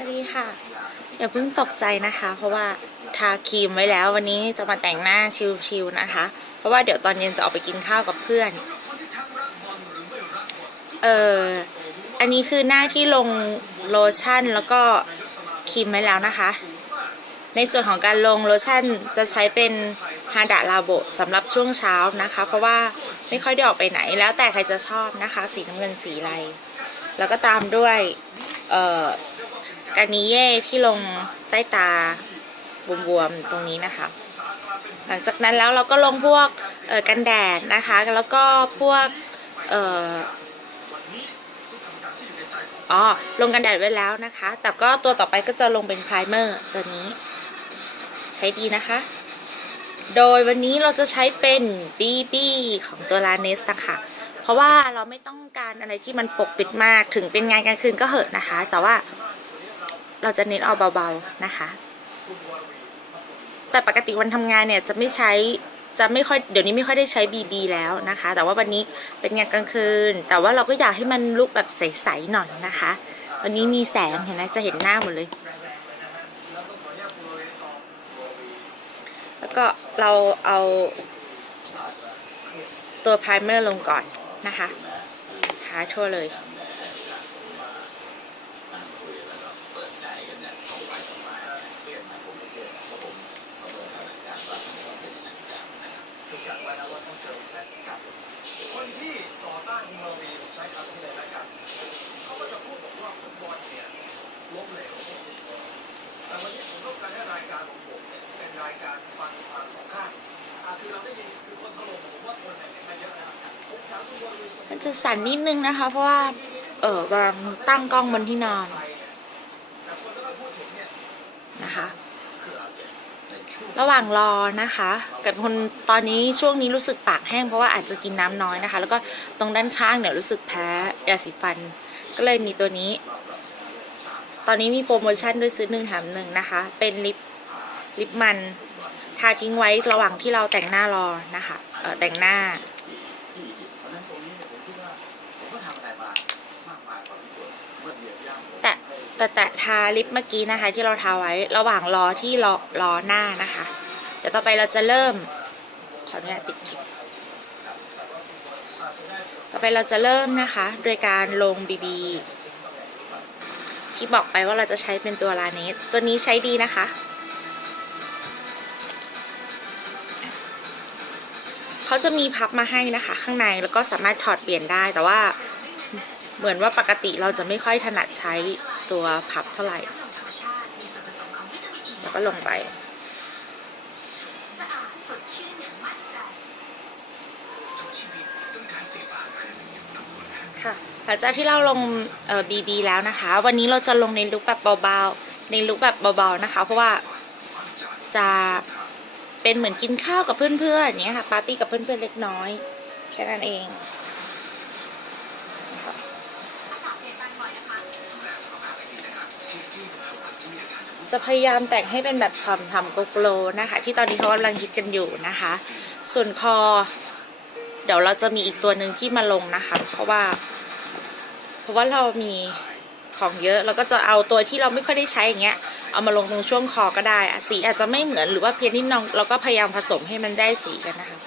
วัสดีค่ะ อย่าเพิ่งตกใจนะคะ เพราะว่าทาครีมไว้แล้ววันนี้จะมาแต่งหน้าชิลๆนะคะ เพราะว่าเดี๋ยวตอนเย็นจะออกไปกินข้าวกับเพื่อน เอออันนี้คือหน้าที่ลงโลชั่นแล้วก็ครีมไว้แล้วนะคะ ในส่วนของการลงโลชั่นจะใช้เป็นฮาดะลาโบสำหรับช่วงเช้านะคะ เพราะว่าไม่ค่อยได้ออกไปไหนแล้วแต่ใครจะชอบนะคะ สีน้ำเงินสีอะไร แล้วก็ตามด้วย เอ่อ กานิเย่ที่ลงใต้ตาบวมๆตรงนี้นะคะ หลังจากนั้นแล้วเราก็ลงพวกกันแดดนะคะ แล้วก็พวกอ๋อลงกันแดดไว้แล้วนะคะ แต่ก็ตัวต่อไปก็จะลงเป็นไพรเมอร์ตัวนี้ ใช้ดีนะคะ โดยวันนี้เราจะใช้เป็น BB ของตัวลาเนสนะคะเพราะว่าเราไม่ต้องการอะไรที่มันปกปิดมากถึงเป็นงานกลางคืนก็เหอะนะคะ แต่ว่า เราจะเน้นเอาเบาๆนะคะ แต่ปกติวันทำงานเนี่ยจะไม่ใช้จะไม่ค่อยเดี๋ยวนี้ไม่ค่อยได้ใช้ BB แล้วนะคะ แต่ว่าวันนี้เป็นงานกลางคืน แต่ว่าเราก็อยากให้มันลุกแบบใสๆหน่อยนะคะ วันนี้มีแสงเห็นไหมจะเห็นหน้าหมดเลย แล้วก็เราเอาตัวไพรเมอร์ลงก่อนนะคะทาทั่วเลย คนที่ต่อต้านฮิมโนวีใช้คำนี้เลยละกันเขาก็จะพูดบอกว่าฟุตบอลเนี่ยล้มเหลวแต่วันนี้ผมต้องการให้รายการของผมเนี่ยเป็นรายการฟังความสองข้างอะคือเราได้ยินคือคนถล่มผมว่าคนไหนเนี่ยมาเยอะนะครับผ มันจะสั่นนิดนึงนะคะ เพราะว่า เออวางตั้งกล้องบนที่นอนนะคะ ระหว่างรอนะคะ กับคนตอนนี้ช่วงนี้รู้สึกปากแห้งเพราะว่าอาจจะกินน้ำน้อยนะคะ แล้วก็ตรงด้านข้างเนี่ยรู้สึกแพ้ยาสีฟัน ก็เลยมีตัวนี้ ตอนนี้มีโปรโมชั่นด้วยซื้อหนึ่งแถมหนึ่งนะคะ เป็นลิปลิปมันทาทิ้งไว้ระหว่างที่เราแต่งหน้ารอนะคะเออแต่งหน้า แต่แต่แต่ทาลิปเมื่อกี้นะคะ ที่เราทาไว้ระหว่างรอที่รอรอหน้านะคะ เดี๋ยวต่อไปเราจะเริ่ม ขออนุญาตติดคลิปต่อไปเราจะเริ่มนะคะ โดยการลงบีบีที่บอกไปว่าเราจะใช้เป็นตัวลาเนสตัวนี้ใช้ดีนะคะ เขาจะมีพับมาให้นะคะ ข้างในแล้วก็สามารถถอดเปลี่ยนได้แต่ว่าเหมือนว่าปกติเราจะไม่ค่อยถนัดใช้ ตัวพับเท่าไหร่ แล้วก็ลงไป ค่ะ หลังจากที่เราลงเอ่อ BB แล้วนะคะ วันนี้เราจะลงในลุคแบบเบาๆ ในลุคแบบเบาๆนะคะ เพราะว่าจะเป็นเหมือนกินข้าวกับเพื่อนๆอย่างเนี้ยค่ะ ปาร์ตี้กับเพื่อนๆเล็กน้อย แค่นั้นเอง จะพยายามแต่งให้เป็นแบบทำทำโกโกลนะคะ ที่ตอนนี้เขากำลังฮิตกันอยู่นะคะ ส่วนคอ เดี๋ยวเราจะมีอีกตัวหนึ่งที่มาลงนะคะ เพราะว่า เพราะว่าเรามีของเยอะเราก็จะเอาตัวที่เราไม่ค่อยได้ใช้อย่างเงี้ยเอามาลงตรงช่วงคอก็ได้สีอาจจะไม่เหมือนหรือว่าเพี้ยนนิดนึงเราก็พยายามผสมให้มันได้สีกันนะคะ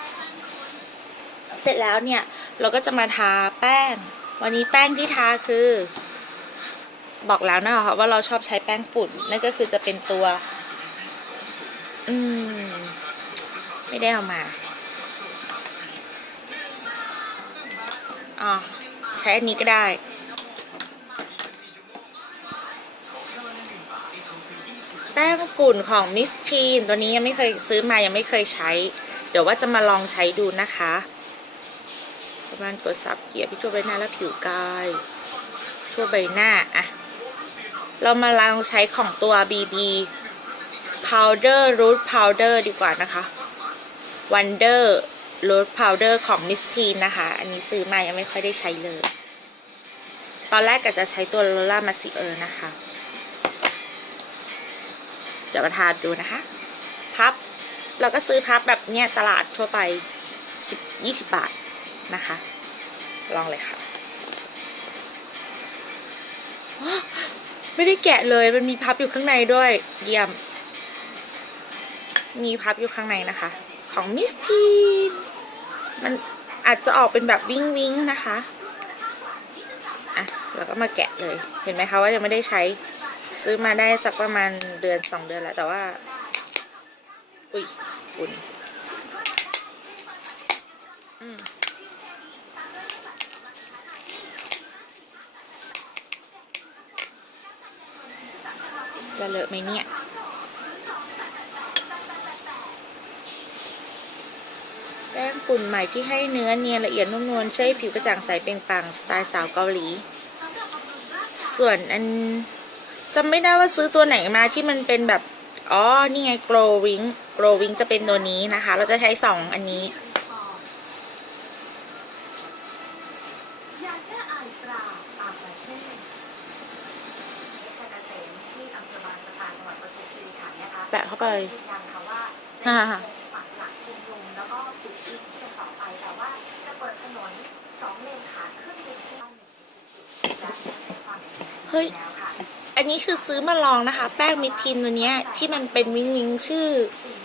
เสร็จแล้วเนี่ยเราก็จะมาทาแป้ง วันนี้แป้งที่ทาคือ บอกแล้วนะคะว่าเราชอบใช้แป้งฝุ่นนั่นก็คือจะเป็นตัว อืม ไม่ได้เอามาอ๋อใช้อันนี้ก็ได้แป้งฝุ่นของมิสทีนตัวนี้ยังไม่เคยซื้อมายังไม่เคยใช้ เดี๋ยวว่าจะมาลองใช้ดูนะคะ ประมาณกดซับเกียร์ที่ทั่วใบหน้าและผิวกาย ทั่วใบหน้าอะ เรามาลองใช้ของตัว BB Powder Root Powder ดีกว่านะคะ Wonder Root Powder ของ Miss Teen นะคะ อันนี้ซื้อมายังไม่ค่อยได้ใช้เลย ตอนแรกก็จะใช้ตัว Lola m a s i e r นะคะเดี๋ยวมาทานดูนะคะ พับ เราก็ซื้อพับแบบเนี้ยตลาดทั่วไป 10 20 บาทนะคะ ลองเลยค่ะ ไม่ได้แกะเลยมันมีพับอยู่ข้างในด้วย เยี่ยม มีพับอยู่ข้างในนะคะ ของมิสทีนมันอาจจะออกเป็นแบบวิ้งวิ้งนะคะอะเราก็มาแกะเลย เห็นไหมคะว่ายังไม่ได้ใช้ซื้อมาได้สักประมาณเดือนสองเดือนแล้วแต่ว่า อุ้ยฝุ่นอืม จะเลอะไหมเนี่ยแป้งฝุ่นใหม่ที่ให้เนื้อเนียนละเอียดนุ่มนวลใช้ผิวกระจ่างใสเปล่งปลั่งสไตล์สาวเกาหลี ส่วนอันจำไม่ได้ว่าซื้อตัวไหนมาที่มันเป็นแบบ อ๋อ นี่ไง glowing glowing จะเป็นตัวนี้นะคะ เราจะใช้สองอันนี้ะใช้ความเป็นเฮ้ยแล้วค่ะอันนี้คือซื้อมาลองนะคะ แป้งมิดทินตัวเนี้ยที่มันเป็นวิงวิงชื่อ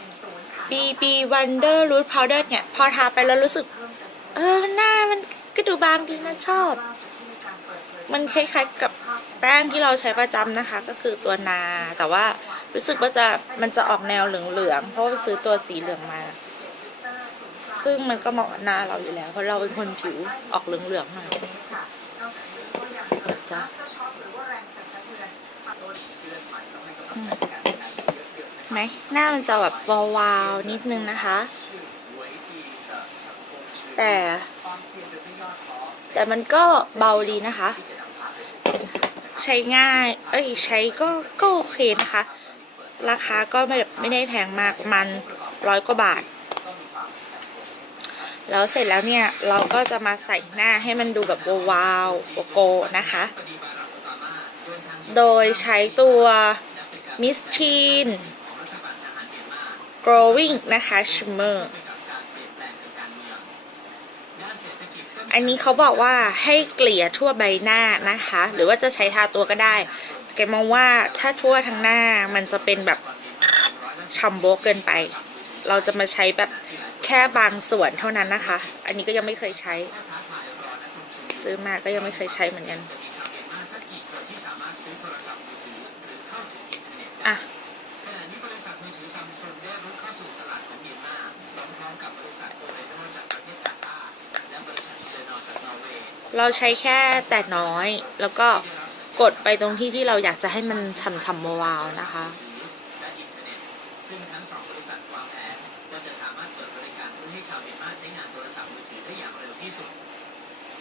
410ค่ะ BB Wonder Root Powder เนี่ย พอทาไปแล้วรู้สึกเพิ่มเติมเออ หน้ามันก็ดูบางดีนะชอบล่าสุดที่มีการเปิดเผยมันคล้ายๆกับแป้งที่เราใช้ประจำนะคะ ก็คือตัวนาแต่ว่า รู้สึกว่าจะมันจะออกแนวเหลืองๆเพราะว่าซื้อตัวสีเหลืองมา ซึ่งมันก็เหมาะกับหน้าเราอยู่แล้ว เพราะเราเป็นคนผิวออกเหลืองๆหน่อยจ้ะอัฟเตอร์ช็อคหรือว่าแรงสั่นสะเทือนปัดโดนอืมไหมหน้ามันจะแบบวาวๆนิดนึงนะคะ แต่ แต่มันก็เบาดีนะคะ ใช้ง่าย เอ้ย ใช้ก็ก็โอเคนะคะ ราคาก็ไม่ไม่ได้แพงมากประมันร้อยกว่าบาท แล้วเสร็จแล้วเนี่ยเราก็จะมาใส่หน้าให้มันดูแบบวาวโกโกนะคะ โดยใช้ตัวมิสทีน growing นะคะ shimmer อันนี้เขาบอกว่าให้เกลี่ยทั่วใบหน้านะคะ หรือว่าจะใช้ทาตัวก็ได้ แกมองว่าถ้าทั่วทั้งหน้ามันจะเป็นแบบชัมโบกเกินไป เราจะมาใช้แบบแค่บางส่วนเท่านั้นนะคะ อันนี้ก็ยังไม่เคยใช้ ซื้อมาก็ยังไม่เคยใช้เหมือนกันอะเราใช้แค่แต่น้อยแล้วก็ กดไปตรงที่ที่เราอยากจะให้มันฉ่ำๆวาวๆนะคะและอินเทอร์เน็ตซึ่งทั้งสองบริษัทวางแผนว่าจะสามารถเปิดบริการเพื่อให้ชาวเมียนมาใช้งานโทรศัพท์มือถือได้อย่างเร็วที่สุด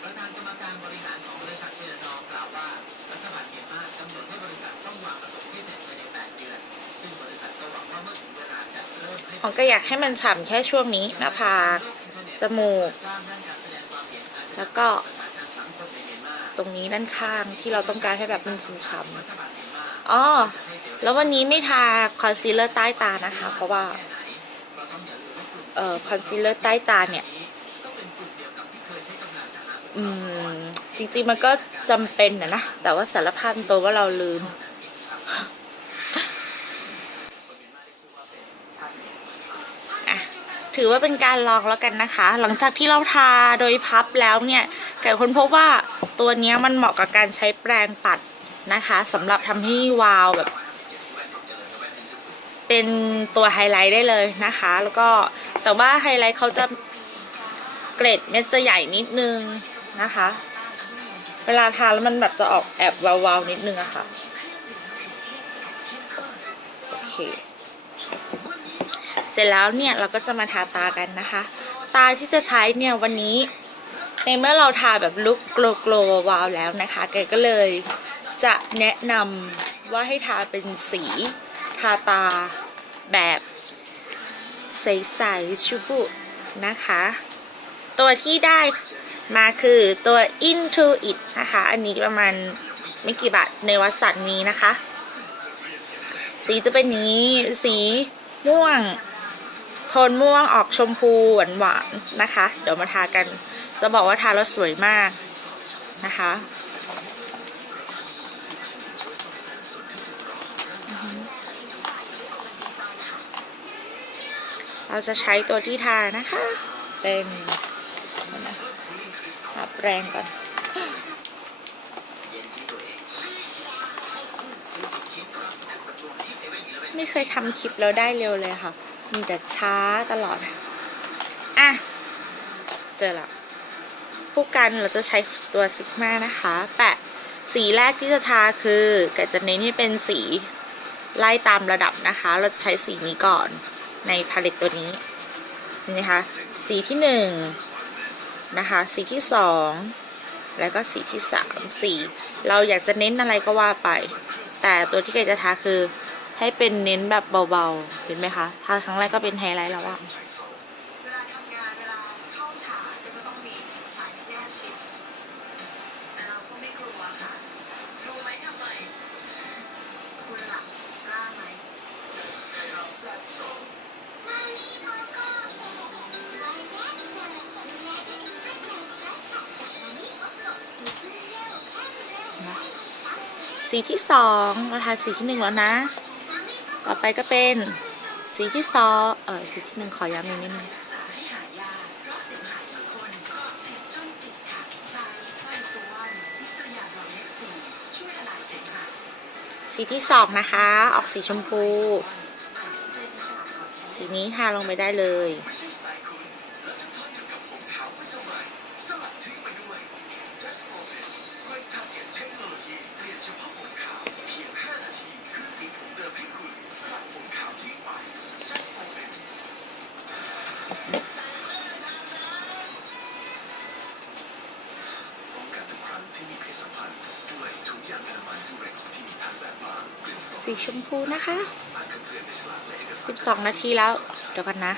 ประธานกรรมการบริหารของบริษัทเดนอร์กล่าวว่า รัฐบาลเมียนมากำหนดให้บริษัทต้องวางระบบให้เสร็จภายใน8เดือน ซึ่งบริษัทก็หวังว่าเมื่อถึงเวลาจะเริ่มให้ของก็อยากให้มันฉ่ำแค่ช่วงนี้หน้าผากจมูก แล้วก็ ตรงนี้ด้านข้างที่เราต้องการให้แบบมันฉ่ำๆอ๋อแล้ววันนี้ไม่ทาคอนซีลเลอร์ใต้ตานะคะ เพราะว่าเอ่อคอนซีลเลอร์ใต้ตาเนี่ยอืมจริงๆมันก็จำเป็นนะนะ แต่ว่าสารภาพตัวว่าเราลืมถือว่าเป็นการลองแล้วกันนะคะ หลังจากที่เราทาโดยพับแล้วเนี่ย ไก่คนพบว่าตัวนี้มันเหมาะกับการใช้แปรงปัดนะคะสำหรับทำให้วาวแบบ เป็นตัวไฮไลท์ได้เลยนะคะ แล้วก็แต่ว่าไฮไลท์เขาจะเกรดเม็ดจะใหญ่นิดนึงนะคะ เวลาทาแล้วมันแบบจะออกแอบวาวๆนิดนึงอะค่ะโอเคเสร็จแล้วเนี่ยเราก็จะมาทาตากันนะคะ ตาที่จะใช้เนี่ยวันนี้ ในเมื่อเราทาแบบลุคโกลโกลวาวแล้วนะคะแกก็เลยจะแนะนำว่าให้ทาเป็นสีทาตาแบบใสๆชูบุนะคะ ตัวที่ได้มาคือตัว Into It นะคะ อันนี้ประมาณไม่กี่บาทในวัดสันมีนะคะ สีจะเป็นนี้สีม่วง นม่วงออกชมพูหวานหวานนะคะ เดี๋ยวมาทากัน จะบอกว่าทาแล้วสวยมากนะคะ เราจะใช้ตัวที่ทานะคะ เป็นอับแรงก่อนไม่เคยทำคลิปแล้วได้เร็วเลยค่ะ มีแต่ช้าตลอด อะ เจอแล้วผู้กันเราจะใช้ตัวซิกมานะคะ แปะสีแรกที่จะทาคือแกจะเน้นให้เป็นสีไล่ตามระดับนะคะ เราจะใช้สีนี้ก่อนในพาเลตตัวนี้นี่นะคะ สีที่หนึ่งนะคะ สีที่สองแล้วก็สีที่สามสีเราอยากจะเน้นอะไรก็ว่าไป แต่ตัวที่แกจะทาคือ ให้เป็นเน้นแบบเบาๆ เห็นไหมคะทาครั้งแรกก็เป็นไฮไลท์แล้วอะเวลาทำงานเวลาเข้าฉากก็จะต้องมีฉากแนบชิดแต่เราก็ไม่กลัวค่ะรู้ไหมทำไมคุณหลับกล้าไหมสีที่สองเราทาสีที่หนึ่งแล้วนะ ต่อไปก็เป็นสีที่สองเออสีที่หนึ่งขอย้ำอีกนิดนึงสีที่สองนะคะ ออกสีชมพู สีนี้ทาลงไปได้เลย สีชมพูนะคะ 12 นาทีแล้ว เดี๋ยวกันนะ